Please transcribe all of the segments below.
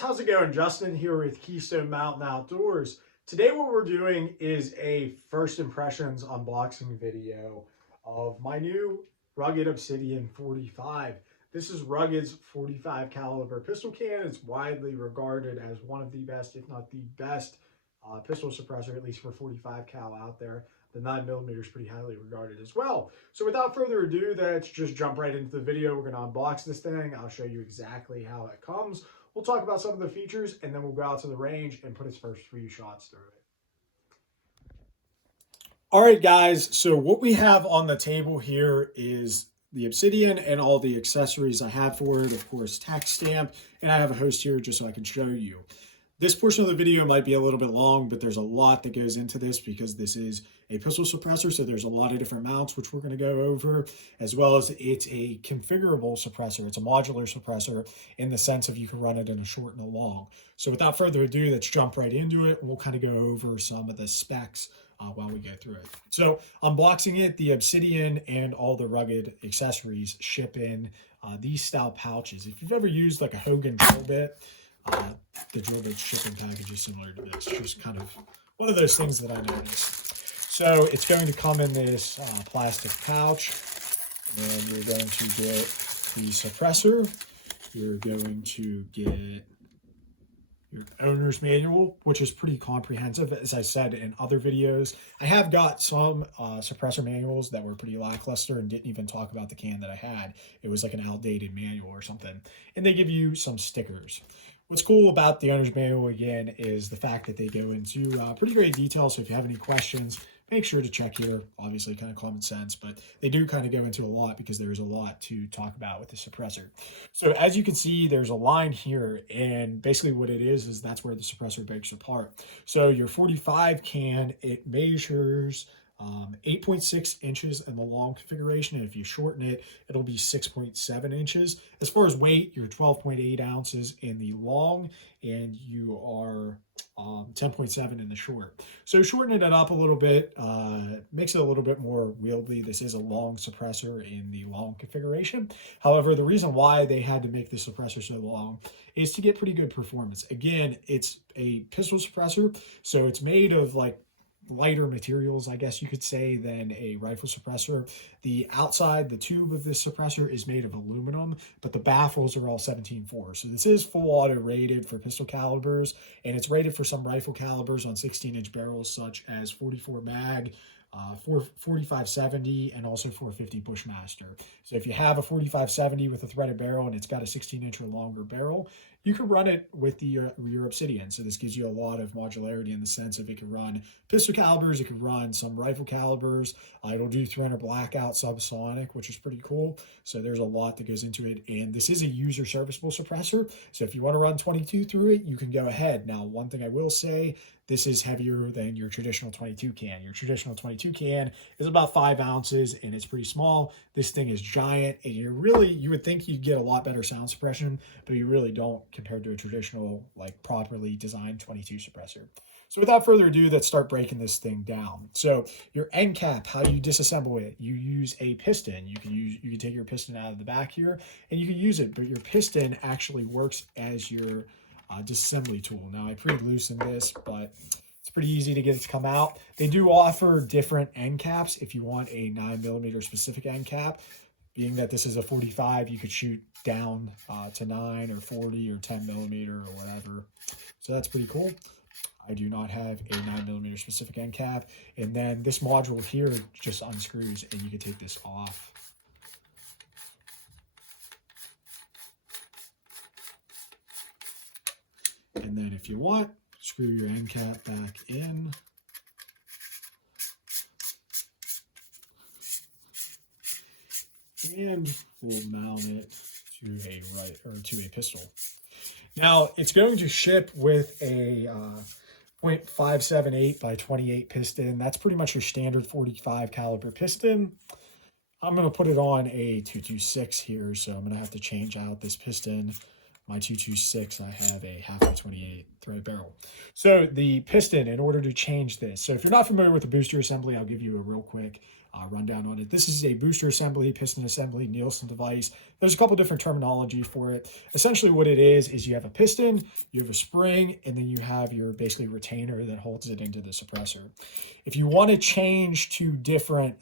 guys, how's it going? Justin here with Keystone Mountain Outdoors. Today what we're doing is a first impressions unboxing video of my new rugged Obsidian 45. This is Rugged's 45 caliber pistol can. It's widely regarded as one of the best, if not the best, pistol suppressor, at least for 45 cal out there. The 9mm is pretty highly regarded as well. So without further ado, let's just jump right into the video. We're going to unbox this thing. I'll show you exactly how it comes. We'll talk about some of the features, and then we'll go out to the range and put its first few shots through it. All right, guys. So what we have on the table here is the Obsidian and all the accessories I have for it. Of course, tax stamp, and I have a host here just so I can show you. This portion of the video might be a little bit long, but there's a lot that goes into this because this is a pistol suppressor, so there's a lot of different mounts, which we're going to go over, as well as it's a configurable suppressor. It's a modular suppressor in the sense of you can run it in a short and a long. So without further ado, let's jump right into it. We'll kind of go over some of the specs while we go through it. So unboxing it, the Obsidian and all the rugged accessories ship in these style pouches. If you've ever used like a Hogan drill bit, the drill bit shipping package is similar to this. Just kind of one of those things that I noticed. So it's going to come in this plastic pouch, and you're going to get the suppressor. You're going to get your owner's manual, which is pretty comprehensive. As I said in other videos, I have got some suppressor manuals that were pretty lackluster and didn't even talk about the can that I had. It was like an outdated manual or something. And they give you some stickers. What's cool about the owner's manual, again, is the fact that they go into pretty great detail. So if you have any questions, make sure to check here. Obviously, kind of common sense, but they do kind of go into a lot because there's a lot to talk about with the suppressor. So as you can see, there's a line here, and basically what it is that's where the suppressor breaks apart. So your 45 can, it measures 8.6 inches in the long configuration, and if you shorten it, it'll be 6.7 inches. As far as weight, you're 12.8 ounces in the long, and you are 10.7 in the short. So shortening it up a little bit makes it a little bit more wieldy. This is a long suppressor in the long configuration. However, the reason why they had to make the suppressor so long is to get pretty good performance. Again, it's a pistol suppressor, so it's made of like lighter materials, I guess you could say, than a rifle suppressor. The outside, the tube of this suppressor is made of aluminum, but the baffles are all 17.4. So this is full auto rated for pistol calibers, and it's rated for some rifle calibers on 16-inch barrels, such as 44 mag, 4570, and also 450 Bushmaster. So if you have a 4570 with a threaded barrel and it's got a 16-inch or longer barrel, you can run it with your Obsidian. So this gives you a lot of modularity in the sense of it can run pistol calibers, it can run some rifle calibers. It'll do 300 blackout subsonic, which is pretty cool. So there's a lot that goes into it, and this is a user serviceable suppressor. So if you want to run 22 through it, you can go ahead. Now, one thing I will say, this is heavier than your traditional 22 can. Your traditional 22 can is about 5 ounces, and it's pretty small. This thing is giant, and you would think you'd get a lot better sound suppression, but you really don't compared to a traditional, like, properly designed 22 suppressor. So without further ado, let's start breaking this thing down. So your end cap, how you disassemble it, you use a piston. You can take your piston out of the back here, and you can use it, but your piston actually works as your disassembly tool. Now, I pre-loosened this, but it's pretty easy to get it to come out. They do offer different end caps if you want a 9mm specific end cap. Being that this is a 45, you could shoot down to 9 or 40 or 10mm or whatever. So that's pretty cool. I do not have a 9mm specific end cap. And then this module here just unscrews, and you can take this off. And then if you want, screw your end cap back in. And we'll mount it to a pistol. Now, it's going to ship with a 0.578 by 28 piston. That's pretty much your standard 45 caliber piston. I'm going to put it on a 226 here, so I'm going to have to change out this piston. My 226, I have a half by 28 threaded barrel. So the piston, in order to change this, so if you're not familiar with the booster assembly, I'll give you a real quick rundown on it. This is a booster assembly, piston assembly, Nielsen device. There's a couple different terminology for it. Essentially what it is you have a piston, you have a spring, and then you have your basically retainer that holds it into the suppressor. If you want to change to different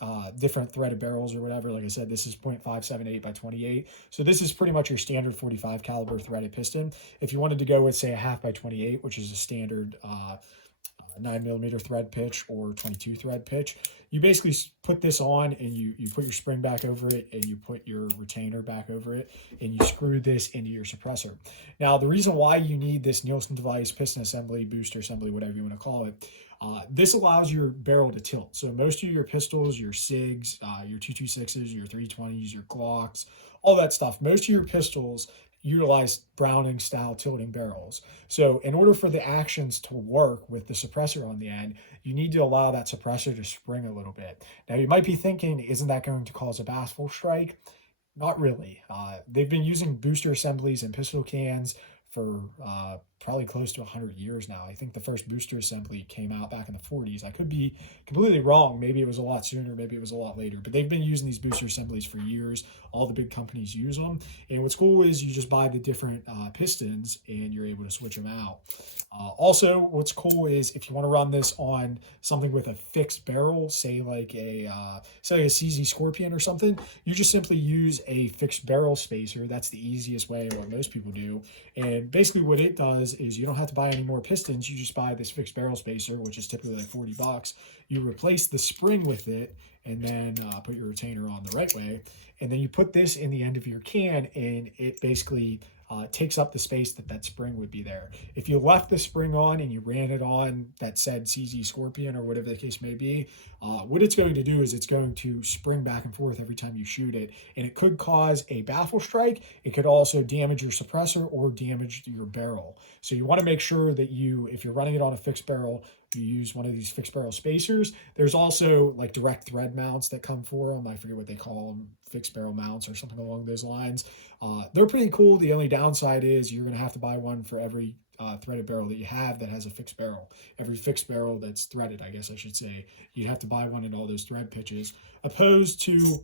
threaded barrels or whatever, like I said, this is 0.578 by 28. So this is pretty much your standard 45 caliber threaded piston. If you wanted to go with, say, a 1/2 by 28, which is a standard 9mm thread pitch or 22 thread pitch, you basically put this on and you put your spring back over it and you put your retainer back over it and you screw this into your suppressor. Now, the reason why you need this Nielsen device, piston assembly, booster assembly, whatever you want to call it, this allows your barrel to tilt. So most of your pistols, your SIGs, your 226s, your 320s, your Glocks, all that stuff, most of your pistols utilize Browning style tilting barrels. So in order for the actions to work with the suppressor on the end, you need to allow that suppressor to spring a little bit. Now you might be thinking, isn't that going to cause a baffle strike? Not really. They've been using booster assemblies and pistol cans for probably close to 100 years now. I think the first booster assembly came out back in the 40s. I could be completely wrong. Maybe it was a lot sooner, maybe it was a lot later, but they've been using these booster assemblies for years. All the big companies use them. And what's cool is you just buy the different pistons and you're able to switch them out. Also, what's cool is if you want to run this on something with a fixed barrel, say like a CZ Scorpion or something, you just simply use a fixed barrel spacer. That's the easiest way, what most people do. And basically what it does is you don't have to buy any more pistons. You just buy this fixed barrel spacer, which is typically like 40 bucks. You replace the spring with it and then put your retainer on the right way. And then you put this in the end of your can and it basically takes up the space that spring would be there. If you left the spring on and you ran it on that said CZ Scorpion or whatever the case may be, what it's going to do is it's going to spring back and forth every time you shoot it, and it could cause a baffle strike. It could also damage your suppressor or damage your barrel. So you want to make sure that if you're running it on a fixed barrel, you use one of these fixed barrel spacers. There's also like direct thread mounts that come for them. I forget what they call them, fixed barrel mounts or something along those lines. They're pretty cool. The only downside is you're going to have to buy one for every threaded barrel that you have that has a fixed barrel. Every fixed barrel that's threaded, I guess I should say, you'd have to buy one in all those thread pitches, opposed to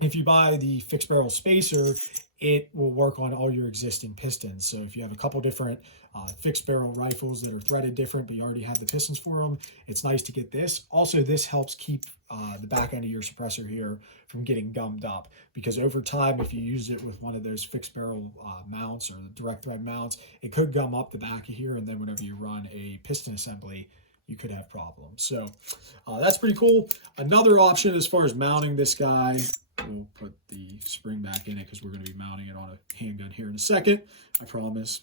if you buy the fixed barrel spacer, it will work on all your existing pistons. So if you have a couple different fixed barrel rifles that are threaded different, but you already have the pistons for them, it's nice to get this. Also, this helps keep the back end of your suppressor here from getting gummed up, because over time, if you use it with one of those fixed barrel mounts or the direct thread mounts, it could gum up the back of here, and then whenever you run a piston assembly, you could have problems. So that's pretty cool. Another option as far as mounting this guy, we'll put the spring back in it because we're going to be mounting it on a handgun here in a second, I promise.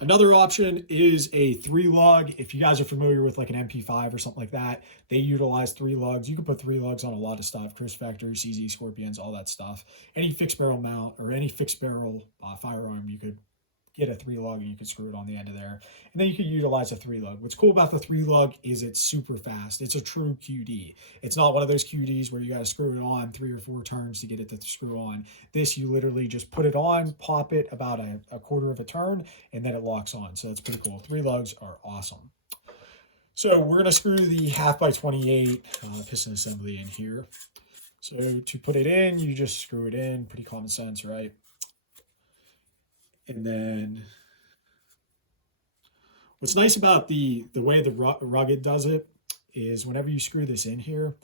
Another option is a 3-lug. If you guys are familiar with like an MP5 or something like that, they utilize 3 lugs. You can put 3 lugs on a lot of stuff, Chris Vectors, CZ Scorpions, all that stuff. Any fixed barrel mount or any fixed barrel firearm, you could get a 3-lug and you can screw it on the end of there. And then you can utilize a 3-lug. What's cool about the 3-lug is it's super fast. It's a true QD. It's not one of those QDs where you got to screw it on 3 or 4 turns to get it to screw on. This, you literally just put it on, pop it about a quarter of a turn, and then it locks on. So it's pretty cool. 3 lugs are awesome. So we're going to screw the 1/2 by 28 piston assembly in here. So to put it in, you just screw it in. Pretty common sense, right? And then what's nice about the way the Rugged does it is whenever you screw this in here,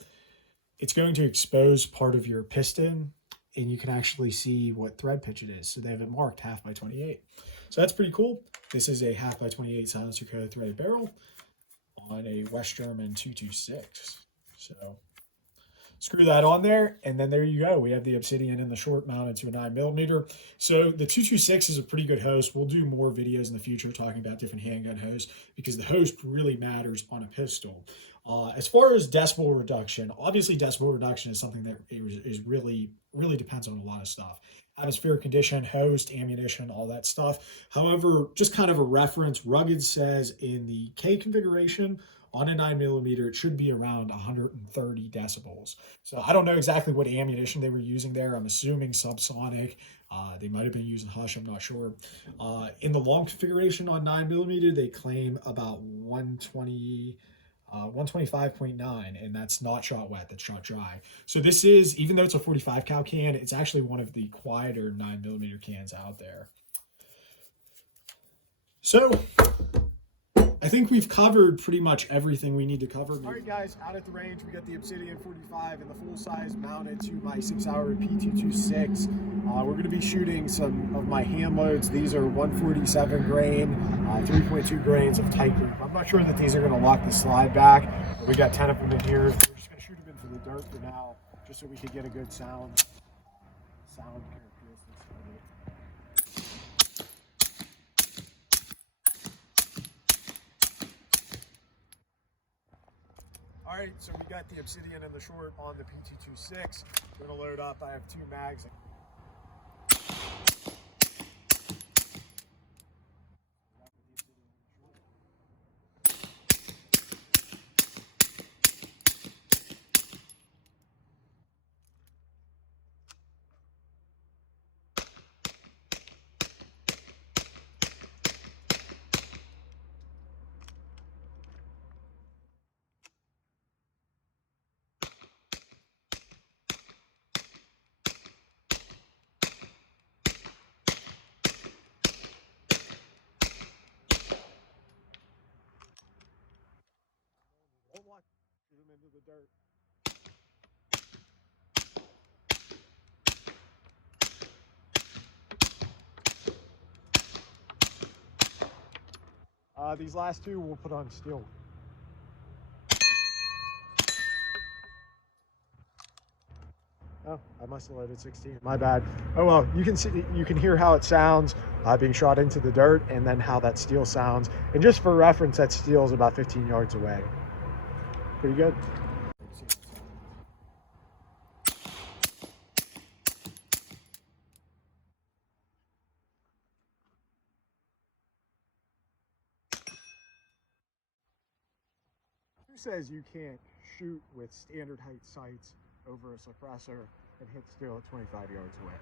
it's going to expose part of your piston and you can actually see what thread pitch it is. So they have it marked 1/2 by 28. So that's pretty cool. This is a 1/2 by 28 silencer coated threaded barrel on a West German 226. So screw that on there, and then there you go. We have the Obsidian in the short mounted to a 9mm. So the 226 is a pretty good host. We'll do more videos in the future talking about different handgun hosts because the host really matters on a pistol. As far as decibel reduction, obviously decibel reduction is something that is really depends on a lot of stuff. Atmospheric condition, host, ammunition, all that stuff. However, just kind of a reference, Rugged says in the K configuration, on a 9mm, it should be around 130 decibels. So I don't know exactly what ammunition they were using there. I'm assuming subsonic. They might have been using Hush, I'm not sure. In the long configuration on 9mm, they claim about 120 125.9, and that's not shot wet, that's shot dry. So this is, even though it's a 45 cal can, it's actually one of the quieter 9mm cans out there. So I think we've covered pretty much everything we need to cover. All right, guys, out at the range, we got the Obsidian 45 in the full size mounted to my 6-hour P226. We're going to be shooting some of my hand loads. These are 147 grain, 3.2 grains of tight group. I'm not sure that these are going to lock the slide back, but we got 10 of them in here. We're just going to shoot them into the dirt for now, just so we can get a good sound characteristics of it. All right, so we got the Obsidian and the short on the PT26. We're gonna load up. I have 2 mags. Don't watch. Shoot them into the dirt. These last 2 we'll put on steel. Oh, I must have loaded 16. My bad. Oh well, you can see, you can hear how it sounds being shot into the dirt, and then how that steel sounds. And just for reference, that steel is about 15 yards away. Pretty good. Who says you can't shoot with standard height sights over a suppressor and hit steel at 25 yards away?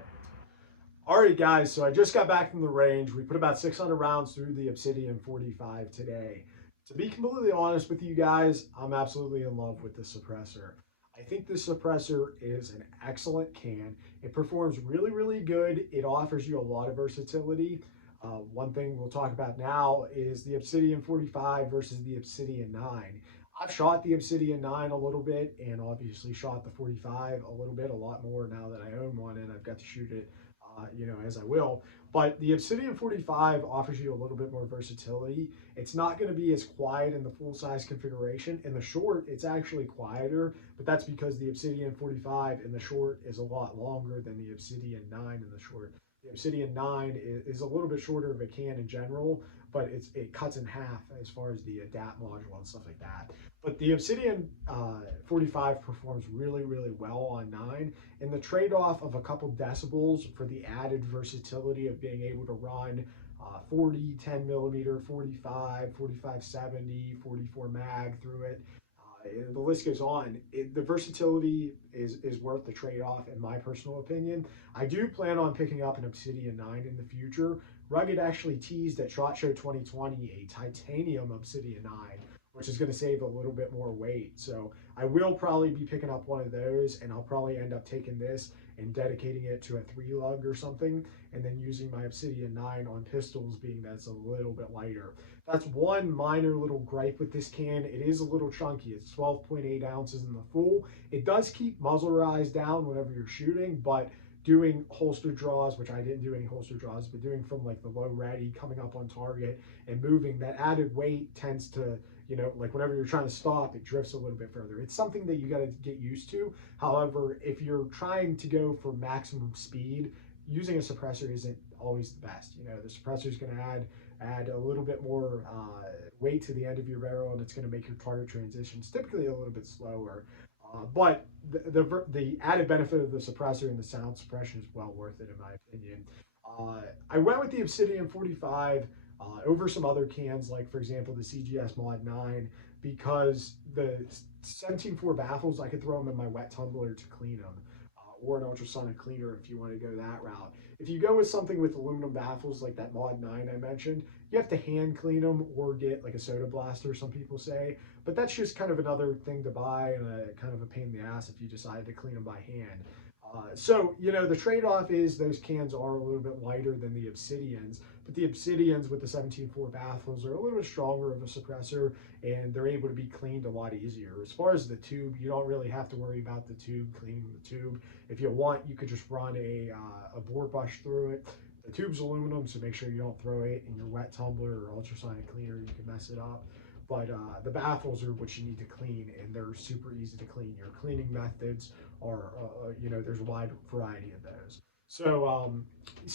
All right, guys, so I just got back from the range. We put about 600 rounds through the Obsidian 45 today. To be completely honest with you guys, I'm absolutely in love with this suppressor. I think this suppressor is an excellent can. It performs really, really good. It offers you a lot of versatility. One thing we'll talk about now is the Obsidian 45 versus the Obsidian 9. I've shot the Obsidian 9 a little bit, and obviously shot the 45 a little bit, a lot more now that I own one and I've got to shoot it as I will. But the Obsidian 45 offers you a little bit more versatility. It's not going to be as quiet in the full size configuration. In the short, it's actually quieter, but that's because the Obsidian 45 in the short is a lot longer than the Obsidian 9 in the short. The Obsidian 9 is a little bit shorter of a can in general, but it cuts in half as far as the adapt module and stuff like that. But the Obsidian 45 performs really, really well on 9. And the trade-off of a couple decibels for the added versatility of being able to run 40, 10 millimeter, 45, 4570, 44 mag through it. The list goes on. The versatility is worth the trade-off, in my personal opinion. I do plan on picking up an Obsidian 9 in the future. Rugged actually teased at SHOT Show 2020 a titanium Obsidian 9, which is going to save a little bit more weight. So I will probably be picking up one of those, and I'll probably end up taking this and dedicating it to a 3-lug or something, and then using my Obsidian 9 on pistols, being that it's a little bit lighter. That's one minor little gripe with this can. It is a little chunky. It's 12.8 ounces in the full. It does keep muzzle rise down whenever you're shooting, but doing holster draws, which I didn't do any holster draws, but doing from like the low ready, coming up on target and moving, that added weight tends to, like whenever you're trying to stop, it drifts a little bit further. It's something that you got to get used to. However, if you're trying to go for maximum speed, using a suppressor isn't always the best. The suppressor is going to add a little bit more weight to the end of your barrel, and it's going to make your target transitions typically a little bit slower. But the added benefit of the suppressor and the sound suppression is well worth it, in my opinion. I went with the Obsidian 45 over some other cans, like for example the CGS Mod 9, because the 17.4 baffles, I could throw them in my wet tumbler to clean them. or an ultrasonic cleaner if you want to go that route. If you go with something with aluminum baffles like that Mod 9 I mentioned, you have to hand clean them or get like a soda blaster, some people say. But that's just kind of another thing to buy and a kind of a pain in the ass if you decide to clean them by hand. So, you know, the trade-off is those cans are a little bit lighter than the Obsidians, but the Obsidians with the 17.4 baffles are a little bit stronger of a suppressor, and they're able to be cleaned a lot easier. As far as the tube, you don't really have to worry about the tube, cleaning the tube. If you want, you could just run a bore brush through it. The tube's aluminum, so make sure you don't throw it in your wet tumbler or ultrasonic cleaner. You can mess it up. But the baffles are what you need to clean, and they're super easy to clean. Your cleaning methods are, you know, there's a wide variety of those. So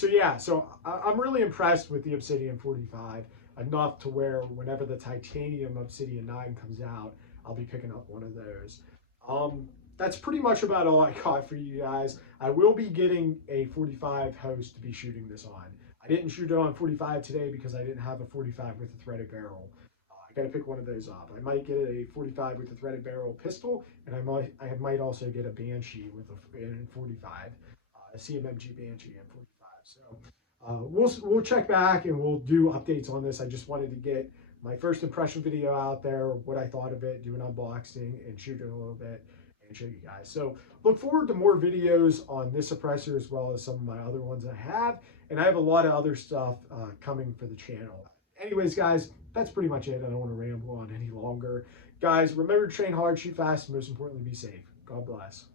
yeah, so I'm really impressed with the Obsidian 45, enough to where whenever the titanium Obsidian 9 comes out, I'll be picking up one of those. That's pretty much about all I got for you guys. I will be getting a 45 hose to be shooting this on. I didn't shoot it on 45 today because I didn't have a 45 with a threaded barrel. Got to pick one of those up. I might get a 45 with a threaded barrel pistol, and I might also get a Banshee with a 45, a CMMG Banshee and 45. So we'll check back and we'll do updates on this. I just wanted to get my first impression video out there, what I thought of it, do an unboxing and shoot it a little bit and show you guys. So look forward to more videos on this suppressor as well as some of my other ones I have, and I have a lot of other stuff coming for the channel. Anyways, guys, that's pretty much it. I don't want to ramble on any longer. Guys, remember to train hard, shoot fast, and most importantly, be safe. God bless.